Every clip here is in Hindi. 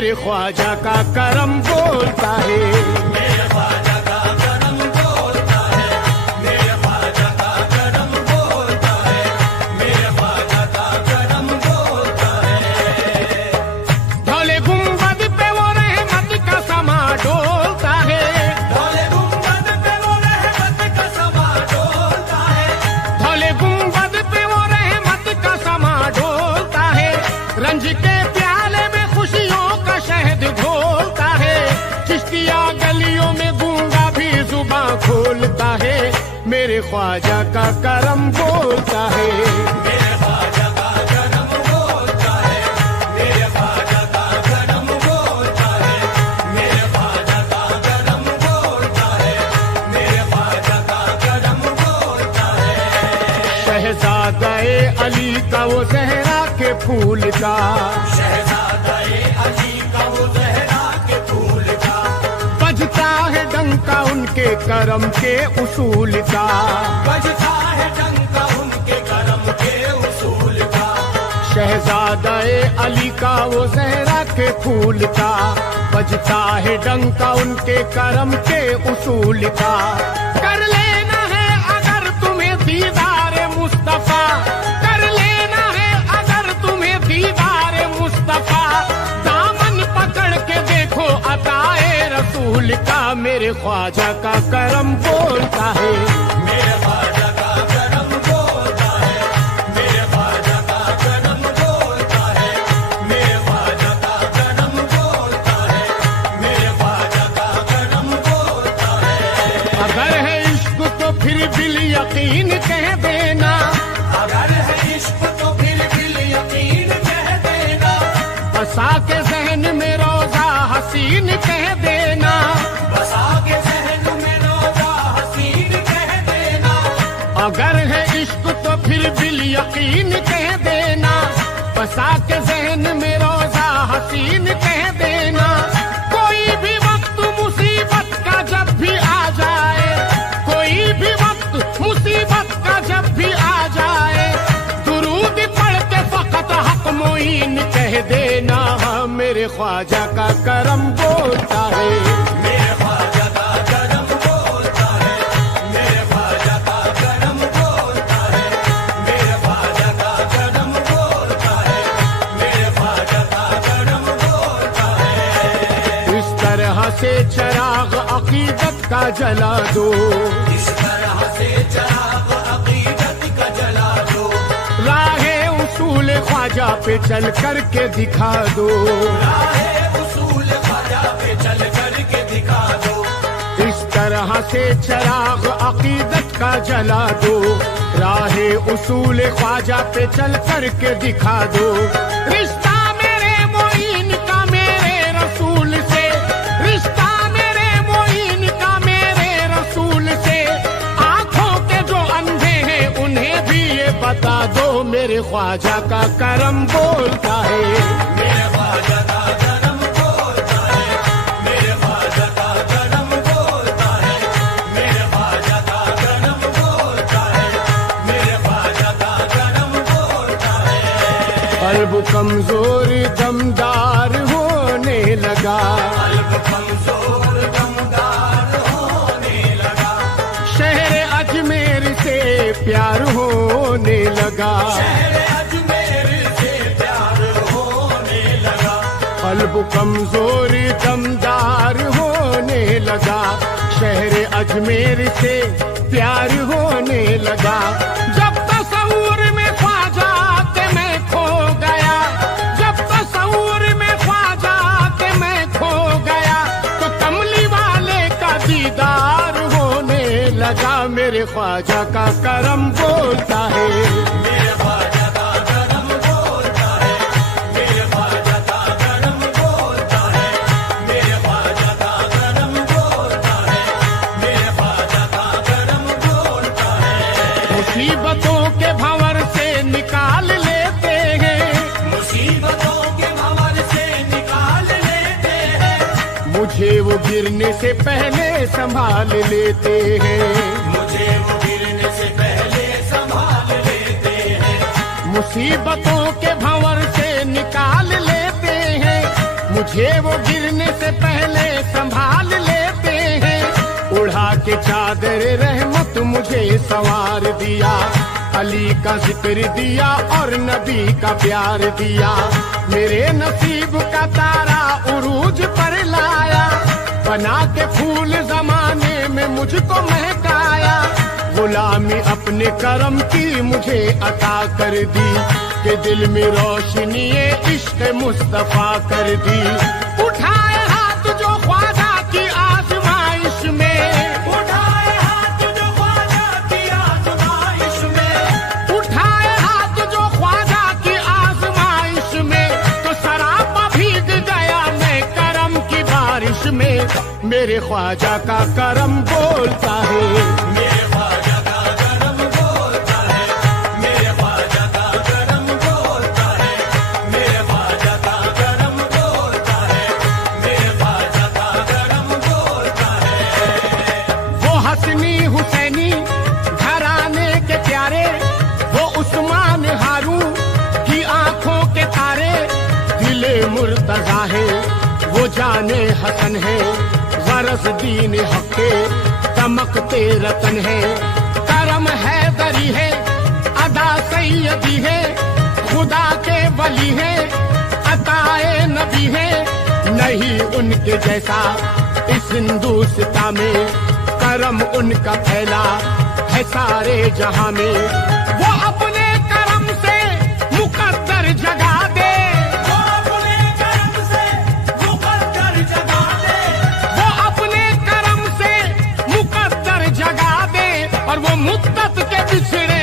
मेरे ख्वाजा का करम बोलता है, मेरे ख्वाजा का करम बोलता है, मेरे ख्वाजा का करम बोलता है, मेरे ख्वाजा का करम बोलता है। ढोले गुंबद पे वो रहमत का समा डोलता है, ढोले गुंबद पे वो रहमत का समा डोलता है, ढोले गुंबद पे वो रहमत का समा डोलता है। रंज के प्याले में खुशियों का शहद घोलता है, चिश्तिया गलियों में गूंगा भी जुबां खोलता है, मेरे ख्वाजा का करम बोलता है, मेरे ख्वाजा का करम बोलता है, मेरे ख्वाजा का करम बोलता है, मेरे ख्वाजा का करम बोलता है, मेरे ख्वाजा का करम बोलता है। शहजादा-ए अली का वो ज़हरा के फूल का, शहजादा-ए अली का वो ज़हरा के फूल का, बजता है डंका उनके करम के उसूल का, बजता है डंका उनके करम के उसूल का। शहजादा-ए अली का वो ज़हरा के फूल का, बजता है डंका उनके करम के उसूल का। कर लेना है अगर तुम्हें दीदार मुस्तफा, कर लेना है अगर तुम्हें दीदार मुस्तफा, दामन पकड़ के देखो अताए रसूल का, मेरे ख्वाजा का करम बोलता है, मेरे ख्वाजा का करम बोलता है, मेरे ख्वाजा का करम बोलता है, मेरे ख्वाजा का करम बोलता है, मेरे ख्वाजा का करम बोलता है। अगर है इश्क तो फिर बिल यकीन कह देना, अगर है इश्क तो फिर बिल यकीन कह देना, बसा के ज़हन में रोज़ा हसीन कह देना, बसा के ज़हन में रोज़ा हसीन कह देना। अगर है इश्क तो फिर बिल यकीन कह देना, बसा के ज़हन में रोज़ा हसीन कह देना। कोई भी वक्त मुसीबत का जब भी आ जाए, कोई भी वक्त मुसीबत का जब भी आ जाए, दुरूद पढ़ के फ़क़त हक़ मोइन कह देना, मेरे ख्वाजा का करम बोलता है, मेरे ख्वाजा का करम बोलता है, मेरे ख्वाजा का करम बोलता है, मेरे ख्वाजा का करम बोलता है, मेरे ख्वाजा का करम बोलता है। इस तरह से चिराग अकीदत का जला दो, इस तरह से चिराग अकीदत का जला दो, राहे उसूल ख्वाजा पे चल करके दिखा दो, राहे उसूल ख्वाजा पे चल करके दिखा दो। इस तरह से चिराग अकीदत का जला दो, राहे उसूल ख्वाजा पे चल करके दिखा दो। रिश्ता मेरे मोइन का मेरे रसूल से, रिश्ता मेरे मोइन का मेरे रसूल से, आंखों के जो अंधे हैं उन्हें भी ये बता दो, मेरे ख्वाजा का करम बोलता है, मेरे ख्वाजा का करम बोलता है, मेरे ख्वाजा का करम बोलता है, मेरे ख्वाजा का करम बोलता है, मेरे ख्वाजा का करम बोलता है। क़ल्ब कमजोर दमदार होने लगा, क़ल्ब कमजोर दमदार होने लगा, शहर अजमेर से प्यार होने लगा, शहर अजमेर से प्यार होने लगा। क़ल्ब कमजोर दमदार होने लगा, शहर अजमेर से प्यार होने लगा। जब तसव्वुर में ख्वाजा के मैं खो गया, जब तसव्वुर में ख्वाजा के मैं खो गया, तो कमली वाले का दीदार होने लगा, मेरे ख्वाजा का करम बोलता है, मेरे ख्वाजा का करम बोलता है, मेरे ख्वाजा का करम बोलता है, मेरे ख्वाजा का करम बोलता है, मेरे ख्वाजा का करम बोलता है। मुसीबतों के भंवर से निकाल लेते हैं, मुसीबतों के भंवर से निकाल लेते हैं, मुझे वो गिरने से पहले संभाल लेते हैं, मुझे वो गिरने से पहले संभाल लेते हैं। मुसीबतों के भंवर से निकाल लेते हैं, मुझे वो गिरने से पहले संभाल लेते हैं। उड़ा के चादर रहमत मुझे संवार दिया, अली का जिक्र दिया और नबी का प्यार दिया। मेरे नसीब का तारा उरूज पर लाया, बना के फूल जमाने में मुझको महकाया। गुलामी अपने करम की मुझे अता कर दी, कि दिल में रोशनी इश्क मुस्तफा कर दी। उठाए हाथ जो ख्वाजा की आजमाइश में, उठाए हाथ जो ख्वाजा की आजमाइश में, उठाए हाथ जो ख्वाजा की आजमाइश में, तो सरापा भीग गया मैं करम की बारिश में। मेरे ख्वाजा का करम बोलता है, मेरे ख्वाजा का करम बोलता है, मेरे ख्वाजा का करम बोलता है, मेरे ख्वाजा का करम बोलता है, मेरे ख्वाजा का करम बोलता है। वो हसनी हुसैनी घराने के प्यारे, वो उस्मान हारून की आंखों के तारे। दिले मुर्तजा है वो जाने हसन है, गरज दीन हक के चमकते रतन है। करम है दरी है, अदा सैयदी है, खुदा के वली है, अताए नबी है। नहीं उनके जैसा इस हिंदुस्तान में, करम उनका फैला है सारे जहां में। वो अपने करम से मुकद्दर जगा दे, वो अपने करम से मुकद्दर जगा दे, वो अपने करम से मुकद्दर जगा दे, और वो मुद्दत के बिछड़े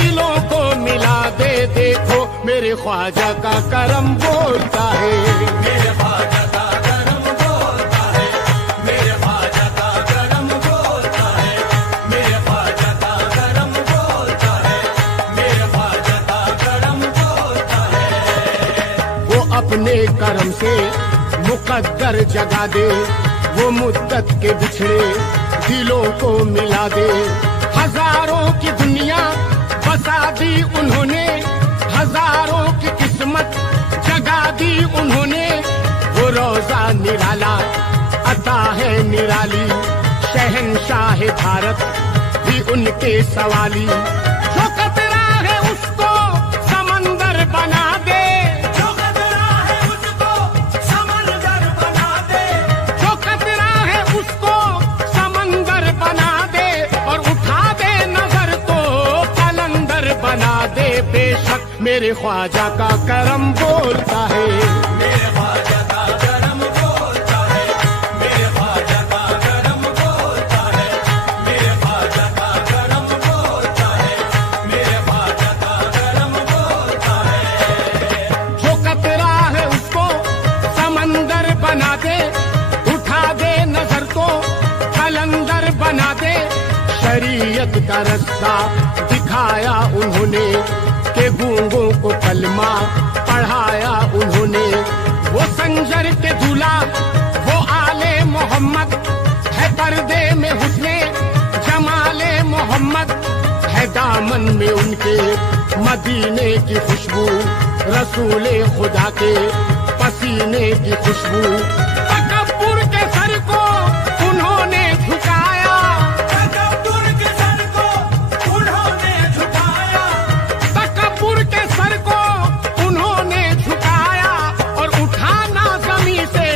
दिलों को मिला दे। देखो मेरे ख्वाजा का करम बोलता है, मेरे ख्वाजा का करम बोलता है, मेरे ख्वाजा का करम बोलता है, मेरे ख्वाजा का करम बोलता है, मेरे ख्वाजा का करम बोलता है। वो अपने करम से मुकद्दर जगा दे, वो मुद्दत के बिछड़े दिलों को मिला दे। हजारों की दुनिया बसा दी उन्होंने, हजारों की किस्मत जगा दी उन्होंने। वो रोजा निराला अता है निराली, शहंशाह भारत भी उनके सवाली। जो कतरा है उसको समंदर बना दे, जो कतरा है उसको समंदर बना दे, जो कतरा है उसको समंदर बना दे, और उठा दे नजर तो कलंदर बना दे। बेशक मेरे ख्वाजा का करम बोलता है, मेरे ख्वाजा का करम बोलता है, मेरे ख्वाजा का करम बोलता है, मेरे ख्वाजा का करम बोलता है, मेरे ख्वाजा का करम बोलता है। जो कतरा है उसको समंदर बना दे, उठा दे नजर तो कलंदर बना दे। शरीयत का रास्ता दिखाया उन्होंने, के गूंगों को कलमा पढ़ाया उन्होंने। वो संजर के दूल्हा वो आले मोहम्मद है, पर्दे में हुस्ने जमाले मोहम्मद है। दामन में उनके मदीने की खुशबू, रसूले खुदा के पसीने की खुशबू। तकब्बुर के सर को उन्होंने झुकाया, तकब्बुर के सर को उन्होंने झुकाया, तकब्बुर के सर को उन्होंने झुकाया, और उठाना जमीन से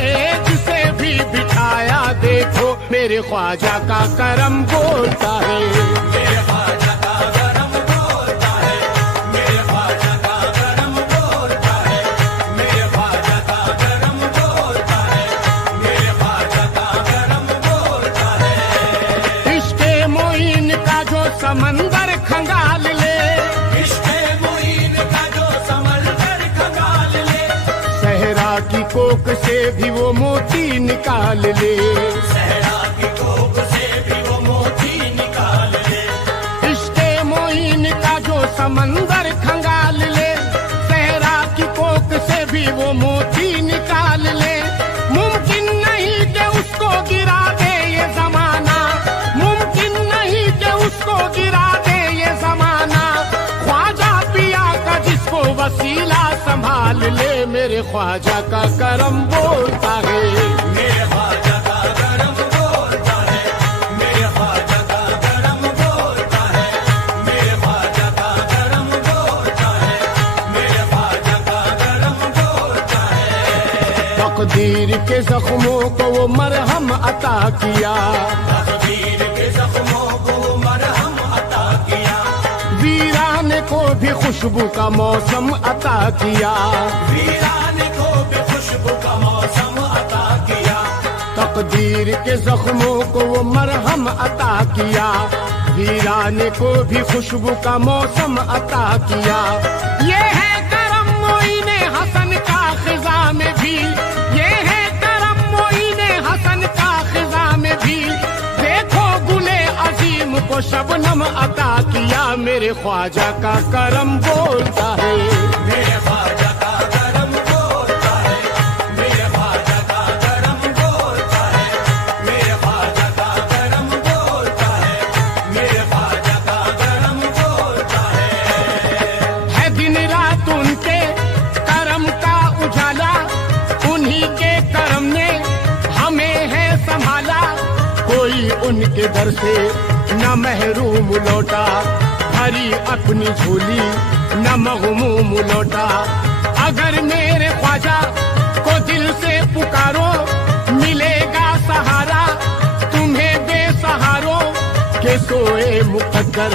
जिसे भी बिठाया। देखो मेरे ख्वाजा का करम बोलता है, मेरे ख्वाजा का करम बोलता है, मेरे ख्वाजा का करम बोलता है, मेरे ख्वाजा का करम बोलता है, मेरे ख्वाजा का करम बोलता है। इश्क़े मोइन का जो समंदर खंगाल ले, इश्क़े मुईन का जो समंदर खंगाल ले, सहरा की कोक से भी वो मोती निकाल ले। सहरा की कोख से भी वो मोती निकाल ले, इश्क़े मोइन का जो समंदर खंगाल ले, सहरा की कोक से भी वो मोती निकाल ले। मुमकिन नहीं कि उसको गिरा दे ये जमाना, मुमकिन नहीं कि उसको गिरा दे ये जमाना। ख्वाजा पिया का जिसको वसीला संभाल ले, मेरे ख्वाजा का करम बोलता है। मेरे ख्वाजा का करम बोलता है, मेरे ख्वाजा का करम बोलता है, मेरे ख्वाजा का करम बोलता है, मेरे ख्वाजा का करम बोलता है। तकदीर के जख्मों को वो मरहम अता किया, तकदीर के जख्मों को मरहम अता किया, वीराने को भी खुशबू का मौसम अता किया, वीराने को भी खुशबू का मौसम अता किया। तकदीर के जख्मों को वो मरहम अता किया, वीराने को भी खुशबू का मौसम अता किया। ये है करम मोइने हसन का खिजा में भी, ये है करम मोइने हसन का खिजा में भी। देखो गुले अजीम को शबनम अता किया, मेरे ख्वाजा का करम बोलता है। मेरे ख्वाजा का करम बोलता है, मेरे ख्वाजा का करम बोलता है, मेरे ख्वाजा का करम बोलता है, मेरे ख्वाजा का करम बोलता है। दिन रात उनके करम का उजाला, उन्हीं के करम ने हमें है संभाला। कोई उनके दर से न महरूम लौटा, भरी अपनी झोली न मगमूम लौटा। अगर मेरे ख्वाजा को दिल से पुकारो, मिलेगा सहारा तुम्हें बेसहारों के। सोए मुकद्दर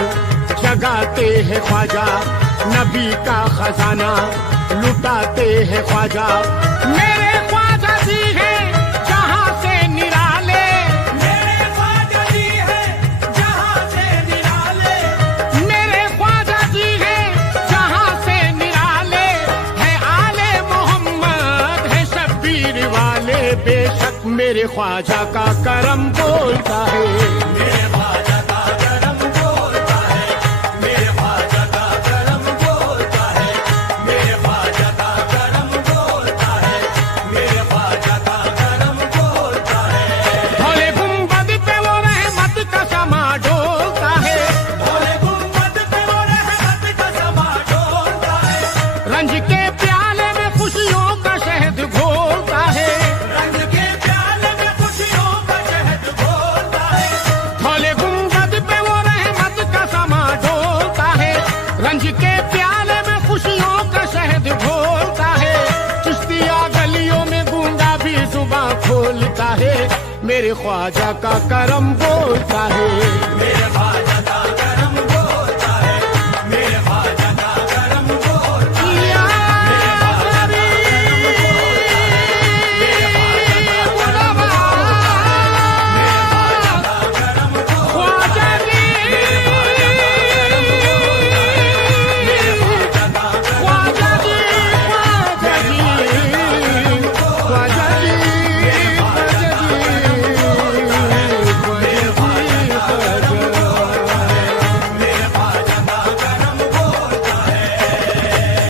जगाते हैं ख्वाजा, नबी का खजाना लुटाते हैं ख्वाजा। मेरे ख्वाजा जी है जहां से निराले, मेरे ख्वाजा जी है जहां से निराले, मेरे ख्वाजा जी है जहां से निराले। है आले मोहम्मद है शब्बीर वाले, बेशक मेरे ख्वाजा का करम बोलता है। मेरे ख्वाजा का करम बोलता है, मेरे ख्वाजा का करम बोलता है, मेरे ख्वाजा का करम बोलता है, मेरे ख्वाजा का करम बोलता है। भोले गुंबद पे वो रहमत का समा डोलता है, भोले गुंबद पे वो रहमत का समा डोलता है, रंज के प्याले में खुशियों का शहद घोलता है। रंग के प्याले में खुशियों का शहद घोलता है। भोले गुंबद पे वो रहमत का समा डोलता है, रंज के प्याले में खुशियों का शहद घोलता है। चिश्तिया गलियों में गूंगा भी जुबां खोलता है, मेरे ख्वाजा का करम बोलता है। मेरे